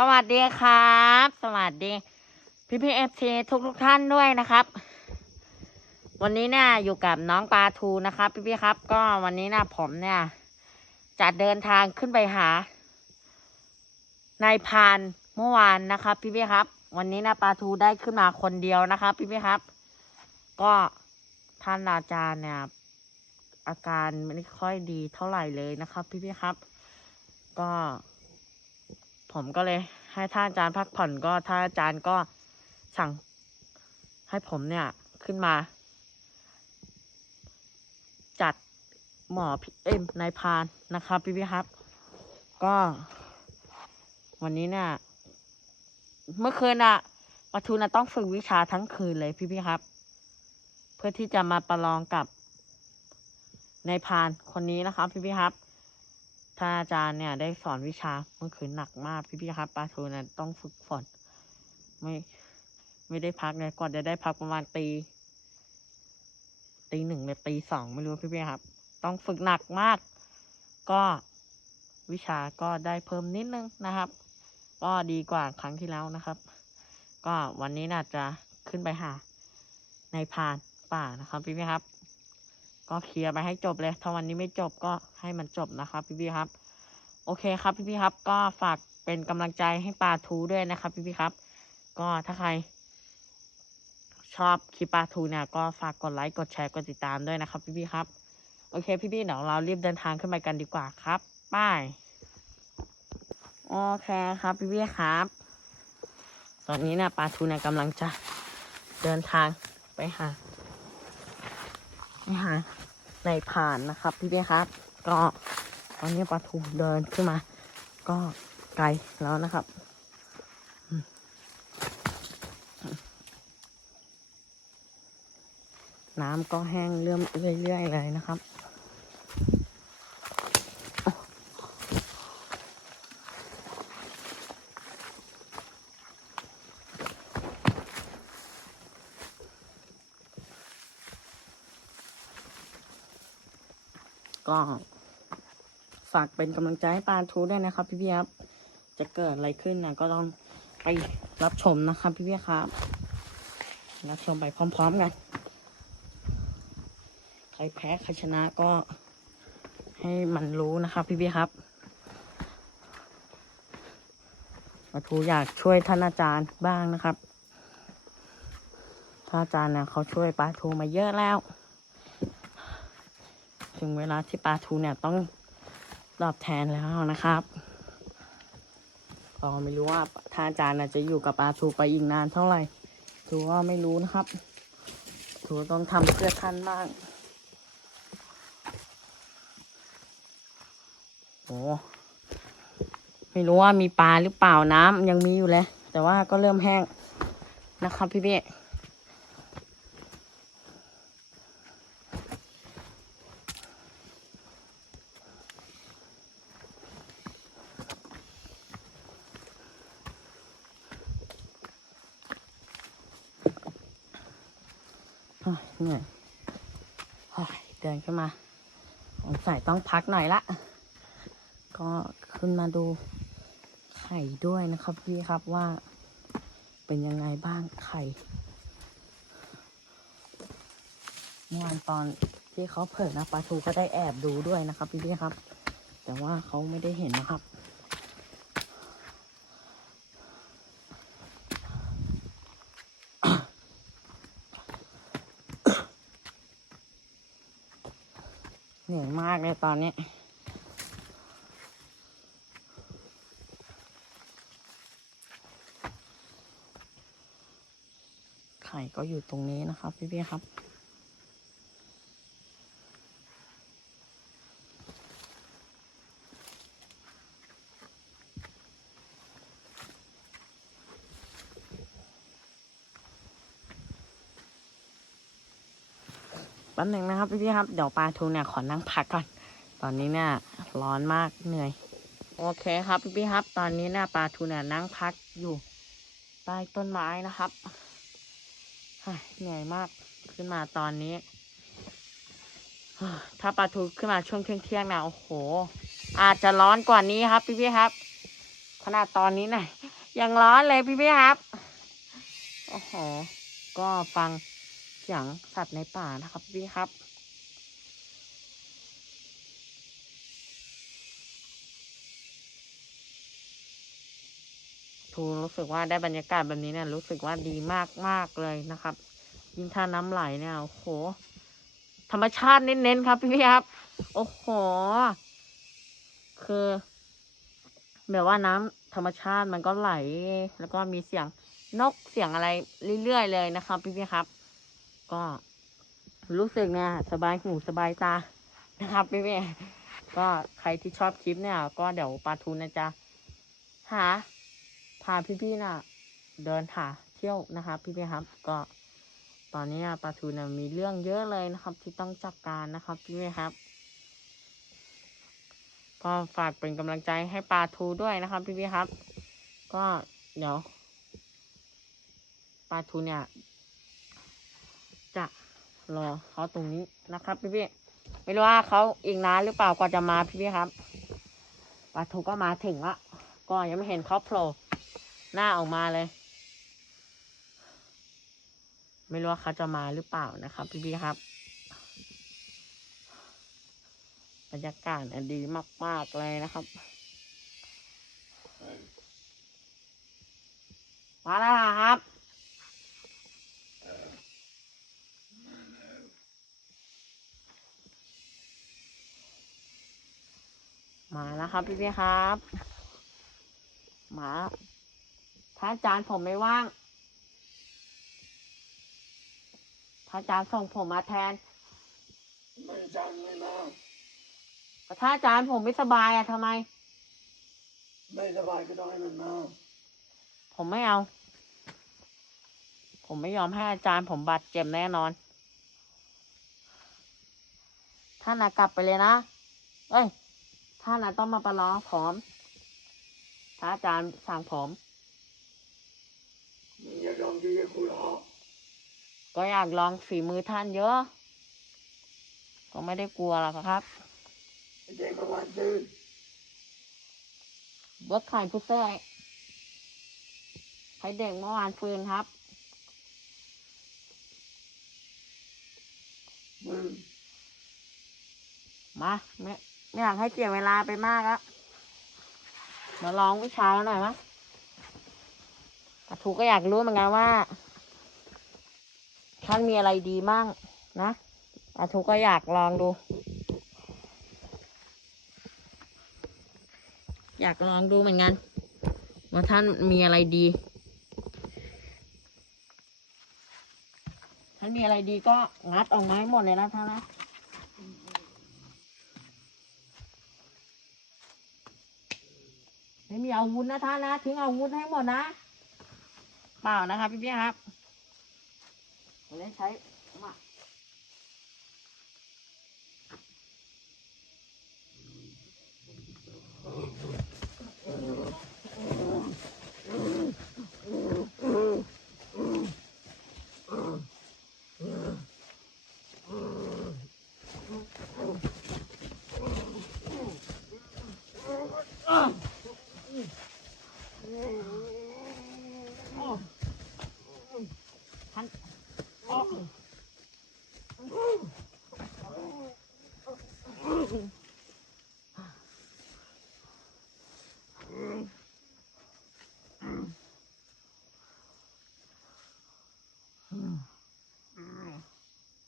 สวัสดีครับ สวัสดี พี่พีเอฟซีทุกทุกท่านด้วยนะครับ วันนี้เนี่ยอยู่กับน้องปลาทูนะครับ พี่พี่ครับ ก็วันนี้นะผมเนี่ยจะเดินทางขึ้นไปหานายพานเมื่อวานนะครับ พี่พี่ครับ วันนี้นะปลาทูได้ขึ้นมาคนเดียวนะครับ พี่พี่ครับ ก็ท่านอาจารย์เนี่ยอาการไม่ค่อยดีเท่าไหร่เลยนะครับ พี่พี่ครับ ก็ ผมก็เลย ให้ท่านอาจารย์พักผ่อนก็ท่านอาจารย์ก็สั่งให้ผมเนี่ยขึ้นมา จัดหมอพี่เอ็มนายพรานนะครับพี่พี่ครับ ก็ วันนี้เนี่ยเมื่อคืนอะวัทูนะต้องฝึกวิชาทั้งคืนเลยพี่พี่ครับ เพื่อที่จะมาประลองกับนายพรานคนนี้นะครับพี่พี่ครับ ท่านอาจารย์เนี่ยได้สอนวิชาเมื่อคืนหนักมากพี่พี่ๆครับปาทูนี่ยต้องฝึกฝนไม่ไม่ได้พักเลยก่อนจะได้พักประมาณตีตีหนึ่งหรือตีสองไม่รู้พี่พี่ๆครับ ต้องฝึกหนักมาก ก็วิชาก็ได้เพิ่มนิดนึงนะครับ ก็ดีกว่าครั้งที่แล้วนะครับ ก็วันนี้น่าจะขึ้นไปหาในพานป่านะครับพี่พี่ๆครับ ก็เคลียร์ไปให้จบเลย ถ้าวันนี้ไม่จบก็ให้มันจบนะครับ พี่พี่ครับ โอเคครับพี่พี่ครับ ก็ฝากเป็นกำลังใจให้ปลาทูด้วยนะครับ พี่พี่ครับ ก็ถ้าใคร ชอบคลิปปลาทูเนี่ยก็ฝากกดไลค์กดแชร์กดติดตามด้วยนะครับ พี่พี่ครับโอเค พี่พี่เดี๋ยวเรารีบเดินทางขึ้นไปกันดีกว่าครับไปโอเคครับ พี่พี่ครับ ตอนนี้เนี่ยปลาทูเนี่ยกำลังจะเดินทางไปหา ไปหาในผ่านนะครับพี่เป้ครับ ก็ตอนนี้ปลาทูเดินขึ้นมา ก็ไกลแล้วนะครับน้ำก็แห้งเรื่อยเรื่อยๆเลยนะครับ ฝากเป็นกำลังใจให้ปาทูด้วยนะครับ พี่พี่ๆครับ จะเกิดอะไรขึ้นนะก็ต้องไปรับชมนะครับ พี่พี่ๆครับ รับชมไปพร้อม ๆ กัน ใครแพ้ใครชนะก็ให้มันรู้นะครับ พี่พี่ๆครับปาทูอยากช่วยท่านอาจารย์บ้างนะครับท่านอาจารย์เนี่ยเขาช่วยปาทูมาเยอะแล้ว ถึงเวลาที่ปลาทูเนี่ยต้องตอบแทนแล้วนะครับก็ไม่รู้ว่าท่านอาจารย์น่ะจะอยู่กับปลาทูไปอีกนานเท่าไหร่ทูก็ไม่รู้นะครับทูต้องทำเพื่อท่านบ้างโอ้ไม่รู้ว่ามีปลาหรือเปล่าน้ำยังมีอยู่เลย แต่ว่าก็เริ่มแห้งนะครับพี่เบ้ เหนื่อยเดินขึ้นมาสงสัยต้องพักหน่อยละ ก็ขึ้นมาดูไข่ด้วยนะครับพี่ครับว่าเป็นยังไงบ้างไข่เมื่อวานตอนที่เขาเผิดนะปลาทูก็ได้แอบดูด้วยนะครับพี่พี่ครับ แต่ว่าเขาไม่ได้เห็นนะครับ เห นื่ากเลยตอนนี้ไข่ก็อยู่ตรงนี้นะครับ พี่ๆครับแป๊บหนึ่งนะครับพี่ๆครับ เดี๋ยวปลาทูเนี่ย ขอนั่งพักก่อน อนนี้เนี่ยร้อนมากเหนื่อย โอเคครับพี่ครับ ตอนนี้เนี่ยปลาทูเนี่ยนั่งพักอยู่ใต้ต้นไม้นะครับเหนื่อยมากขึ้นมาตอนนี้ ถ้าปลาทูขึ้นมาช่วงเที่ยงๆนี่ยโอ้โห อาจจะร้อนกว่านี้ครับ พี่ๆครับ ขนาดตอนนี้นะยังร้อนเลยพี่พี่ครับโอ้โหก็ฟังเสียงสัตว์ในป่านะครับพี่ครับ ทูรู้สึกว่าได้บรรยากาศแบบนี้เนี่ยรู้สึกว่าดีมากมากเลยนะครับ ยิ่งถ้าน้ำไหลเนี่ยโอ้โห ธรรมชาติเน้นๆครับพี่พครับ โอ้โห คือแบบว่าน้ำธรรมชาติมันก็ไหล แล้วก็มีเสียงนกเสียงอะไรเรื่อยๆเลยนะครับพี่พี่ครับ ก็รู้สึกเนี่ยสบายหูสบายตานะครับพี่พี่ก็ใครที่ชอบคลิปเนี่ย ก็เดี๋ยวปาทูนะจะหา พาพี่ๆน่ะเดินหาเที่ยวนะครับพี่พี่ครับ ก็ตอนนี้น่ะปาทูเนี่ยมีเรื่องเยอะเลยนะครับ ที่ต้องจัดการนะครับพี่พี่ครับก็ฝากเป็นกำลังใจให้ปลาทูด้วยนะครับ พี่พี่ครับ ก็เดี๋ยวปลาทูเนี่ย จะรอเขาตรงนี้นะครับ พี่พี่ไม่รู้ว่าเขาอีกนานหรือเปล่ากว่าจะมาพี่พี่ครับปลาทูก็มาถึงละก็ยังไม่เห็นเขาโผล่ หน้าออกมาเลย ไม่รู้ว่าเขาจะมาหรือเปล่านะครับ พี่พี่ครับ บรรยากาศดีมาก ๆ เลยนะครับ มาแล้วครับมาแล้วครับพี่พี่ครับ มา ถ้าอาจารย์ผมไม่ว่างถ้าอาจารย์ส่งผมมาแทนไม่จังไม่มาแต่ถ้าอาจารย์ผมไม่สบายอะทำไม ไม่สบายก็ต้องให้มันมาผมไม่เอา ผมไม่ยอมให้อาจารย์ ผมบาดเจ็บแน่นอน ท่านนะกลับไปเลยนะ เอ้ย ท่านนะต้องมาประลองผมถ้าอาจารย์สั่งผม มึงอย่าลองดีกับกูหรอกก็อยากลองฝีมือท่านเยอะ ก็ไม่ได้กลัวหรอกครับไอ้เด็กประวันตื่นเบิร์ดไข่พุเซ่ให้เด็กเมื่อวานฟืนครับมึงมาไม่ไม่อยากให้เสียเวลาไปมากแล้วมาลองวิชาแล้วหน่อยมะ ปะทูก็อยากรู้เหมือนกันว่า ท่านมีอะไรดีมั่งนะปะทูก็อยากลองดู อยากลองดูเหมือนกัน ว่าท่านมีอะไรดี ท่านมีอะไรดีก็งัดออกมาให้หมดเลยนะท่านนะไม่มีอาวุธนะท่านนะ ทิ้งอาวุธให้หมดนะ เปล่านะครับพี่พี่ครับเราได้ใช้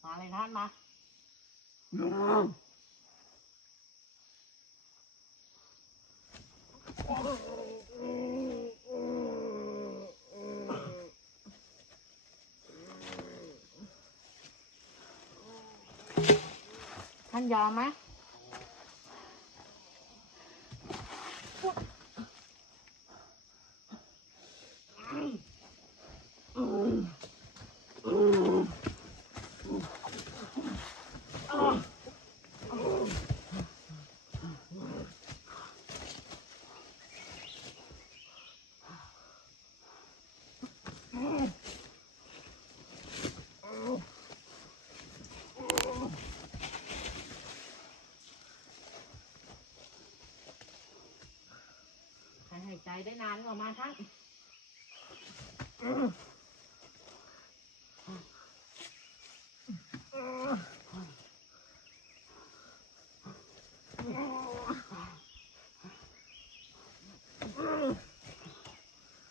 มาเลยท่านมาลงท่านยอมไหม ได้นานกว่ามาท่าน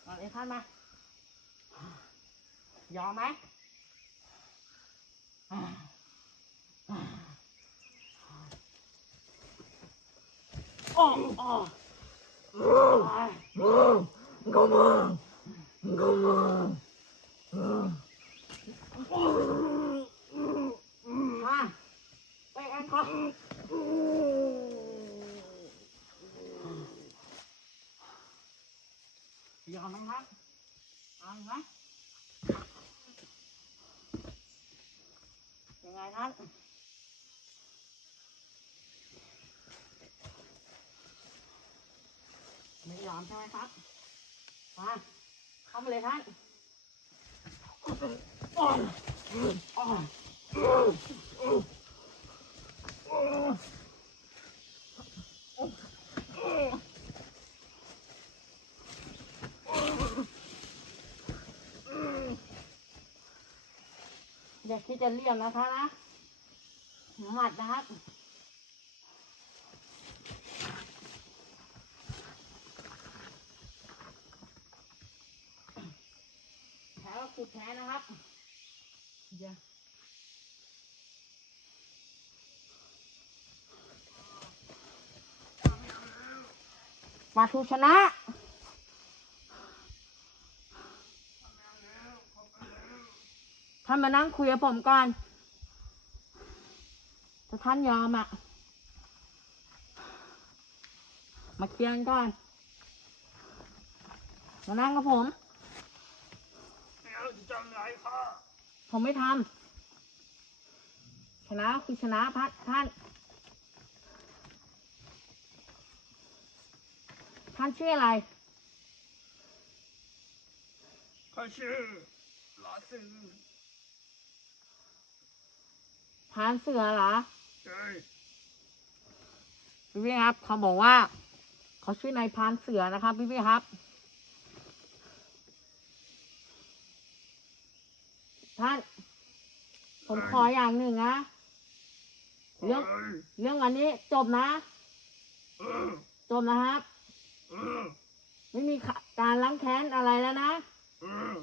มาเลยท่านมายอมไหมโอ้โอ้ ก็มาก็มา มาไปกันก่อนยอมไหมครับเอาไหมยังไงท่านไม่ยอม ใช่ไหมครับ มาเข้ามาเลยท่านอย่าคิดจะเลี่ยงนะคะนะหมัดนะครับ แพ้ก็คือแพ้นะครับอย่ามาทูชนะท่านมานั่งคุยกับผมก่อน ถ้าท่านยอมอะมาเคลียร์กันก่อน มานั่งกับผม ไม่เอาจะจำไรค่ะผมไม่ทำชนะคือชนะพัดท่าน ท่านชื่ออะไรข้าชื่อหลาซึงพานเสือเหรอใช่พี่พี่ครับ เขาบอกว่า เขาชื่อนายพรานเสือนะครับพี่พี่ครับ ท่าน ผมขออย่างหนึ่งนะ เรื่องเรื่องอันนี้จบนะเออจบนะครับเออไม่มีขะการล้างแค้นอะไรแล้วนะเออ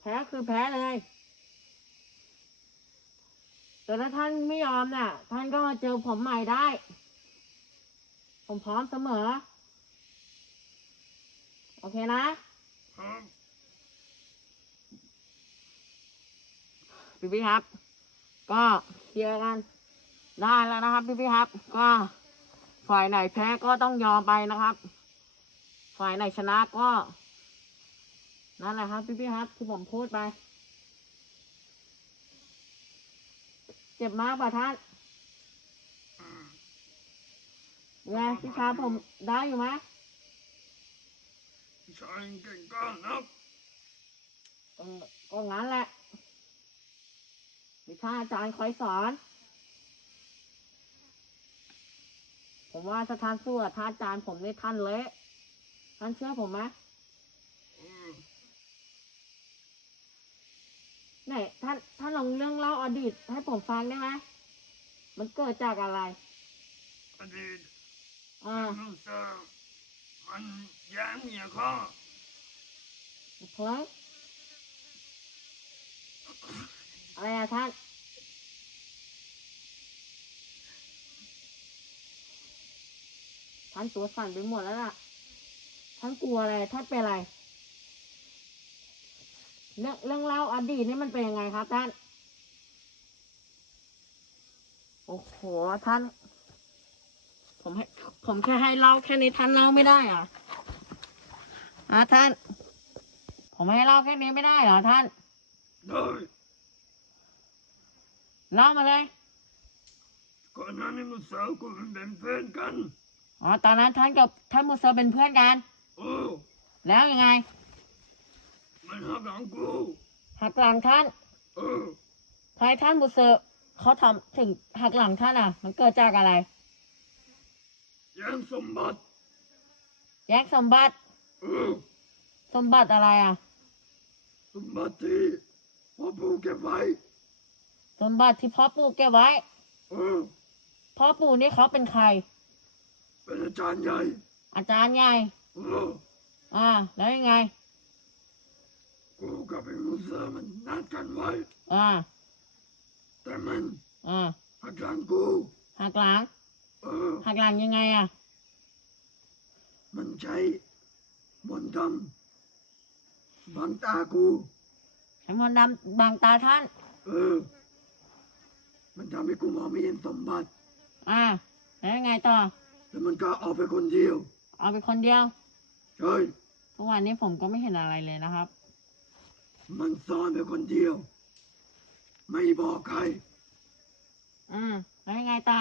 แพ้คือแพ้เลย แต่ถ้าท่านไม่ยอมเนี่ยท่านก็มาเจอผมใหม่ได้ ผมพร้อมเสมอ โอเคนะ ครับ พี่พี่ครับ ก็เคลียร์กันได้แล้วนะครับ พี่พี่ครับ ก็ฝ่ายไหนแพ้ก็ต้องยอมไปนะครับ ฝ่ายไหนชนะก็ นั่นแหละครับ พี่พี่ครับที่ผมพูดไป เจ็บมากป่ะท่านอืมไงพี่ชายผมได้อยู่ไหมชายเก่งกล้านักก็ก็งั้นแหละ มีท่านอาจารย์คอยสอน ผมว่าถ้าท่านสู้กับท่านอาจารย์ผมนี่ท่านเละท่านเชื่อผมไหมเออไหนท่านท่านลองเรื่องเล่าอดีตให้ผมฟังได้ไหมมันเกิดจากอะไร อดีตอ่าลูกสาวมันแย่งเมียข้าเพิ่งอะไรอะท่าน ท่านตัวสั่นไปหมดแล้วล่ะท่านกลัวอะไรท่านเป็นอะไร เรื่องเรื่องเล่าอดีตนี่มันเป็นยังไงครับท่าน โอ้โหท่าน ผมให้ผมแค่ให้เล่าแค่นี้ท่านเล่าไม่ได้เหรออะท่าน ผมให้เล่าแค่นี้ไม่ได้เหรอท่านได้เล่ามาเลยก่อนหน้านี้ลูกสาวกูเป็นเพื่อนกัน อ๋อ ตอนนั้นท่านกับท่านมูเซอร์เป็นเพื่อนกันโอ้แล้วยังไงมันหักหลังกูหักหลังท่านเออใครท่านมูเซอร์เขาทำถึงหักหลังท่านอะ มันเกิดจากอะไร แย่งสมบัติแย่งสมบัติ เออสมบัติอะไรอะ สมบัติที่พ่อปู่เก็บไว้สมบัติที่พ่อปู่เก็บไว้ เออพ่อปู่นี่เขาเป็นใคร เป็นอาจารย์ใหญ่ อาจารย์ใหญ่เอออ่าแล้วยังไง กูกับไอ้มูเซอร์มันนัดกันไว้ อ่าแต่มันอ่าหักหลังกูหักหลังเออหักหลังยังไงอะ มันใช้มนต์ดำบังตากูใช้มนต์ดำบังตาท่าน เออ มันทำให้กูมองไม่เห็นสมบัติ อ่าแล้วยังไงต่อ แล้วมันก็ออกไปคนเดียว เอาไปคนเดียวใช่ทุกวันนี้ผมก็ไม่เห็นอะไรเลยนะครับ มันซ่อนไปคนเดียว ไม่บอกใคร อืมแล้วยังไงต่อ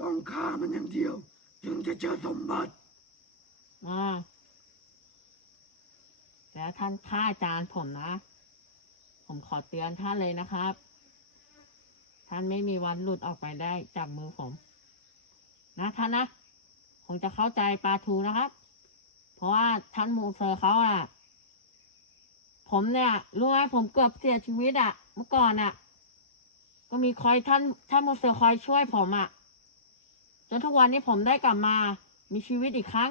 ต้องฆ่ามันอย่างเดียวจึงจะเจอสมบัติอ่าแล้วท่านฆ่าอาจารย์ผมนะ ผมขอเตือนท่านเลยนะครับ ท่านไม่มีวันหลุดออกไปได้จากมือผม นะท่านนะคงจะเข้าใจปลาทูนะครับ เพราะว่าท่านมูเซอร์เขาอะ ผมเนี่ยรู้ไหมผมเกือบเสียชีวิตอะ เมื่อก่อนอะ ก็มีคอยท่านท่านมูเซอร์คอยช่วยผมอะจนทุกวันนี้ผมได้กลับมา มีชีวิตอีกครั้ง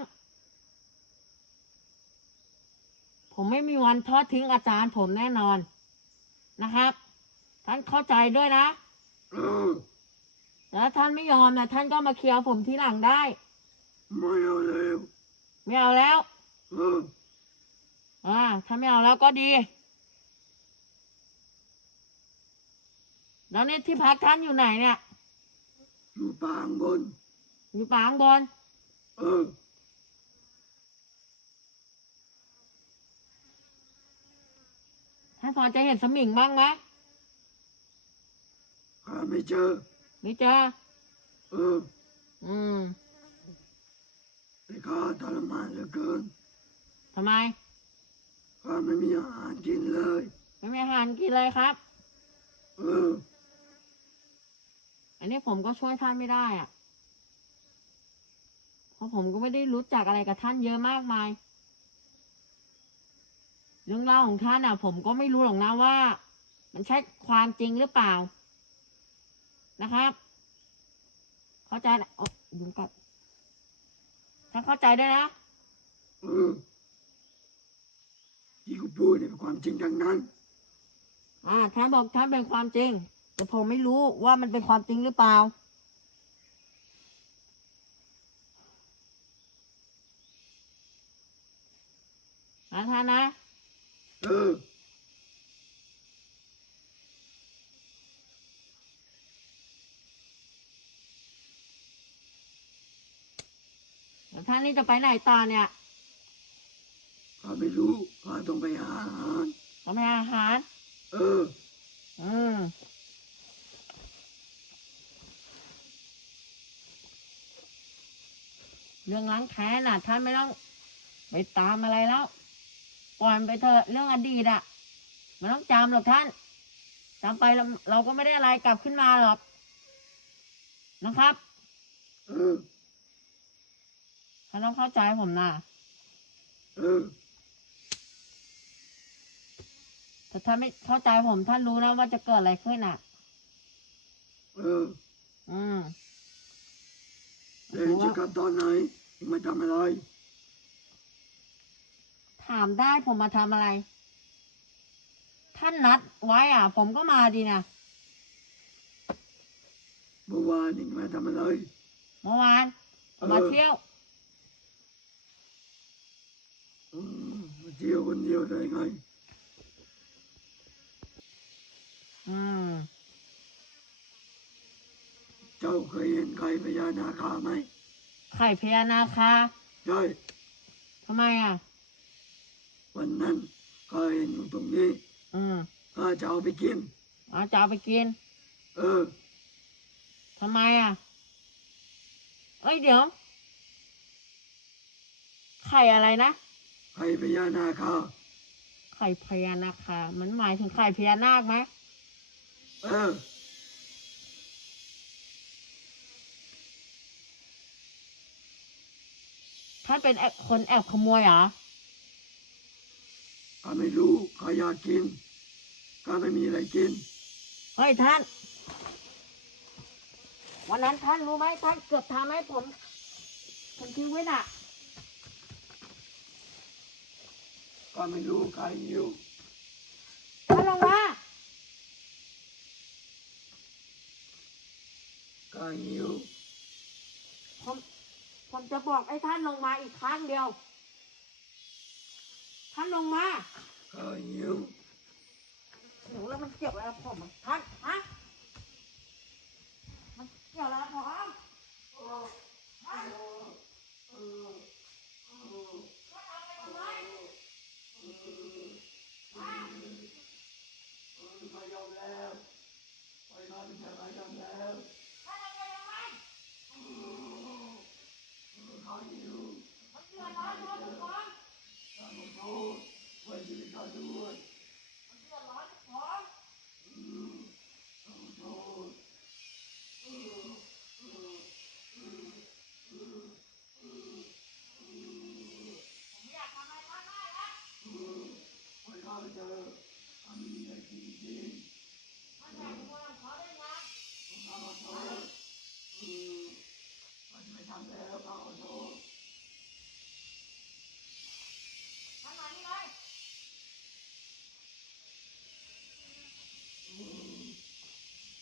ผมไม่มีวันทอดทิ้งอาจารย์ผมแน่นอนนะครับ ท่านเข้าใจด้วยนะ แล้วท่านไม่ยอมนะท่านก็มาเคลียร์ผมทีหลังได้ ไม่เอาแล้วไม่เอาแล้วเอออ่าถ้าไม่เอาแล้วก็ดี แล้วนี่ที่พักท่านอยู่ไหนเนี่ยอยู่ปางบน อยู่ป่าข้างบน เออ ท่านพอจะเห็นสมิงบ้างไหมข้าไม่เจอ ไม่เจอเอออืมแต่ข้าทรมานเหลือเกินทำไมข้าไม่มีอาหารกินเลย ไม่มีอาหารกินเลยครับ เออ อันนี้ผมก็ช่วยท่านไม่ได้อะเพราะผมก็ไม่ได้รู้จักอะไรกับท่านเยอะมากมาย เรื่องเล่าวของท่านอะ ผมก็ไม่รู้หรอกนะว่า มันใช่ความจริงหรือเปล่า นะครับ เข้าใจนะโอ้ยุงกัดท่านเข้าใจด้วยนะเออที่กูพูดเนี่ยเป็นความจริงทั้งนั้น อ่าท่านบอกท่านเป็นความจริง แต่ผมไม่รู้ว่ามันเป็นความจริงหรือเปล่า นะท่านนะ เออ แล้วท่า นนี่จะไปไหนต่อเนี่ยข้าไม่รู้ข้าต้องไปหาอาหารต้องไปหาอาหาร เออ อืมเรื่องล้างแค้นน่ะท่านไม่ต้องไปตามอะไรแล้วปล่อยมันไปเถอะเรื่องอดีตอะไม่ต้องจำหรอกท่านจำไปเราเราก็ไม่ได้อะไรกลับขึ้นมาหรอกนะครับ เออ ท่านต้องเข้าใจผมนะเออแต่ถ้าไม่เข้าใจผมท่านรู้นะว่าจะเกิดอะไรขึ้นอะเอออืมเองจะกลับตอนไหนเองมาทำอะไร ถามได้ผมมาทำอะไร ท่านนัดไว้อะ ผมก็มาดีนะเมื่อวานเองมาทำอะไร เมื่อวานผมมาเออเที่ยว อื มมาเที่ยวคนเดียวได้ไง อืม เจ้าเคยเห็นใครพญานาคาไหมไข่พญานาคาใช่ทำไมอะ วันนั้นข้าเห็นอยู่ตรงนี้อืมข้าจะเอาไปกิน เอาจะเอาไปกินเออ ทำไมอะ เอ้ยเดี๋ยว ไข่อะไรนะ ใครพญานาคาไข่พญานาคา มันหมายถึงไข่พญานาคไหมเออทท่านเป็นแอบคนแอบขโมยเหรอข้าไม่รู้ข้าอยากกินข้าไม่มีอะไรกิน เฮ้ยท่าน วันนั้นท่านรู้ไหมท่านเกือบทำให้ผม ผมทิ้งไว้น่ะ ข้าไม่รู้ข้าหิวท่านลงมาข้าหิวผมผมจะบอกให้ท่านลงมาอีกครั้งเดียว ท่านลงมาข้าหิวหนูแล้วมันเกี่ยวอะไรกับผมอะท่านฮะมันเกี่ยวอะไรกับผมท่านท่านทำไปทำไม ข้ายอมแล้วไปนอนที่ข้ายอมแล้ว ท่านทำไปทำไม ข้าหิว มันเดือดร้อนตัวผมก่อน ข้าขอโทษไว้ชีวิตข้าด้วย มันเดือดร้อนผม ข้าขอโทษ ผมอยากทำอะไรท่านได้แล้ว ไปข้าไปเจอข้าไม่มีอะไรกินจริง ท่านอยากขโมยของเขาได้ไง ข้าขอโทษข้าจะไม่ทำแล้วข้าขอโทษ ท่านมานี่เลย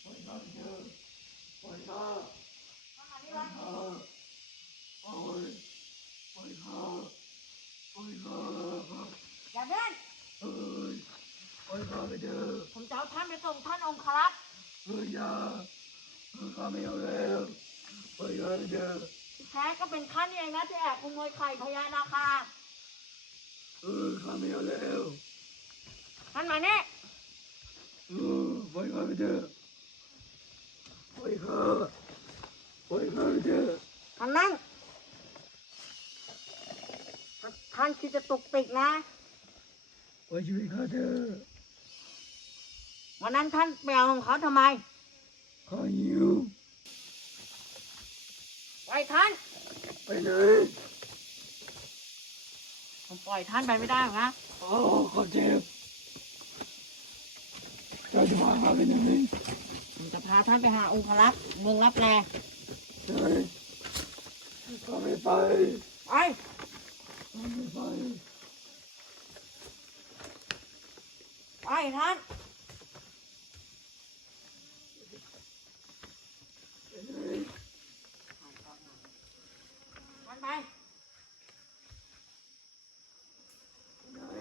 ไปข้าไปเจอไปข้า ท่านมานี่เลย ข้าโอ้ยไปข้าไปข้า อย่าเล่น เอ้ยไปข้าไปเจอ ผมจะเอาท่านไปส่งท่านองครักษ์ เฮ้ ยอยาเออข้าไม่เอาแล้วไปข้าไปเจอที่แท้ก็เป็นท่านเองนะที่แอบขโมยไข่พญานาคาเออข้าไม่เอาแล้วท่านมานี่เออไปข้าไปเจอไปข้าไปข้าไปเจอท่านนั่งถ้าท่านคิดจะตุกติกนะไปชีวิตข้าเจอวันนั้นท่านไปเอาของเขาทำไม ข้าหิวปล่อยท่าน ไปไหนผมปล่อยท่านไปไม่ได้หรอกนะอ๋อข้าเจ็บเจ้าจะพาข้าไปไหนผมจะพาท่านไปหาองครักษ์เมืองรับแลไหนข้าไม่ไปไปข้าไม่ไป ไปท่าน ไปไหน ท่านไป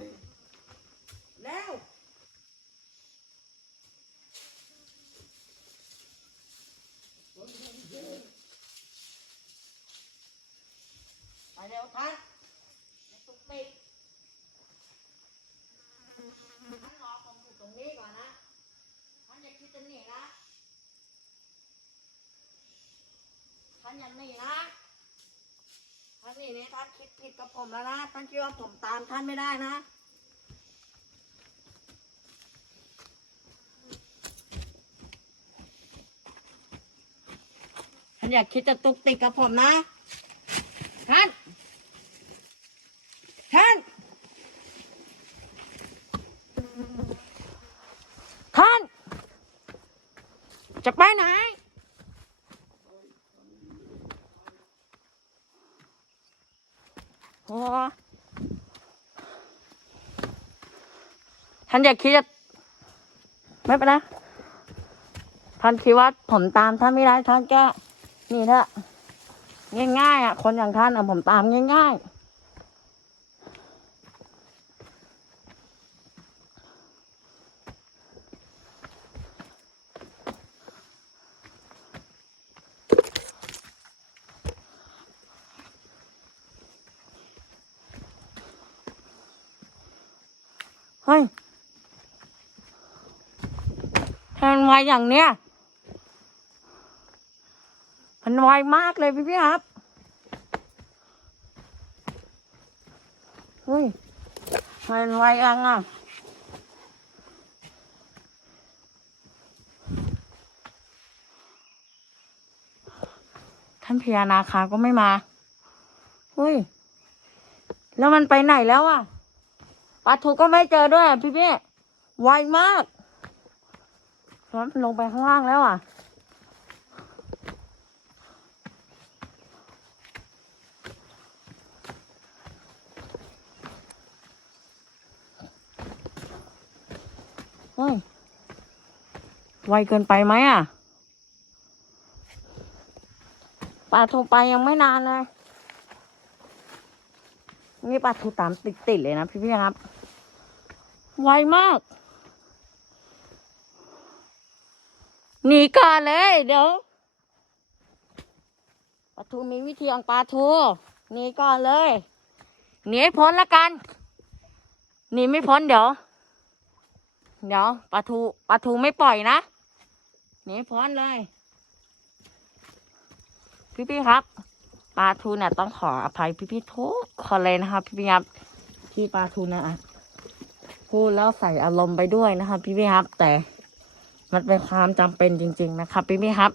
ไหน เร็ว ไปเร็วท่านอย่าตุกติกท่านรอผมอยู่ตรงนี้ก่อนนะท่านอย่าคิดจะหนีนะท่านอย่าหนีนะท่านหนีนี่ท่านคิดผิดกับผมแล้วนะท่านคิดว่าผมตามท่านไม่ได้นะท่านอย่าคิดจะตุกติกกับผมนะ ท่าน ท่าน ท่าน จะไปไหน โอ้ท่านอย่าคิดจะไม่เป็นไรท่านคิดว่าผมตามท่านไม่ได้ท่านก็นี่เถอะง่ายๆอะ คนอย่างท่านอะผมตามง่าย ๆ แทนไวอย่างเนี้ยมันไวมากเลยพี่พี่ครับเฮ้ยมันไวจังอะท่านพญานาคาก็ไม่มาเฮ้ย แล้วมันไปไหนแล้วอะปลาทูก็ไม่เจอด้วยพี่พี่ไวมาก มันลงไปข้างล่างแล้วอะ เฮ้ย ไวเกินไปไหมอะ ปลาทูไปยังไม่นานเลย นี่ปลาทูตามติดๆเลยนะพี่พี่ๆครับ ไวมาก หนีก่อนเลย เดี๋ยวปลาทูมีวิธีของปลาทูหนีก่อนเลยหนีให้พ้นละกันหนีไม่พ้นเดี๋ยว เดี๋ยวปลาทูปลาทูไม่ปล่อยนะหนีพ้นเลย พี่ๆครับปลาทูเนี่ยต้องขออภัยพี่ๆทุกคนเลยนะครับพี่ๆครับที่ปลาทูนะพูดแล้วใส่อารมณ์ไปด้วยนะครับ พี่ๆครับ แต่ มันเป็นความจำเป็นจริง ๆ นะครับพี่ๆครับ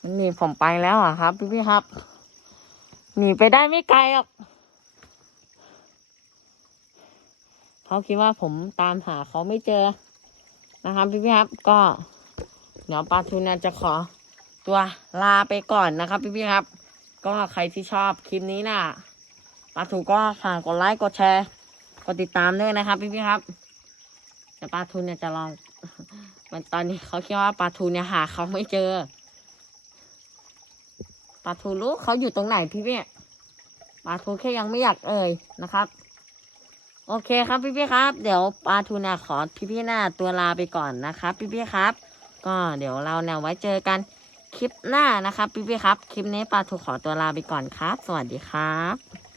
มันหนีผมไปแล้วอะครับ พี่ๆครับหนีไปได้ไม่ไกลหรอกเขาคิดว่าผมตามหาเขาไม่เจอนะครับพี่พี่ครับก็เดี๋ยวปลาทูน่าจะขอตัวลาไปก่อนนะครับ พี่พี่ครับ ก็ใครที่ชอบคลิปนี้น่ะปลาทูก็ฝากกดไลค์กดแชร์ กดติดตามด้วยนะครับ พี่พี่ครับเดี๋ยวปลาทูเนี่ยจะลอง มันตอนนี้เขาคิดว่าปลาทูเนี่ยหาเขาไม่เจอปลาทูรู้เขาอยู่ตรงไหนพี่พี่ปลาทูแค่ยังไม่อยากเอ่ยนะครับ โอเคครับพี่พี่ครับ เดี๋ยวปลาทูน่าขอพี่พี่ๆน่าตัวลาไปก่อนนะครับ พี่พี่ครับ ก็เดี๋ยวเราเนี่ยไว้เจอกันคลิปหน้านะครับ พี่พี่ครับ คลิปนี้ปลาทูขอตัวลาไปก่อนครับ สวัสดีครับ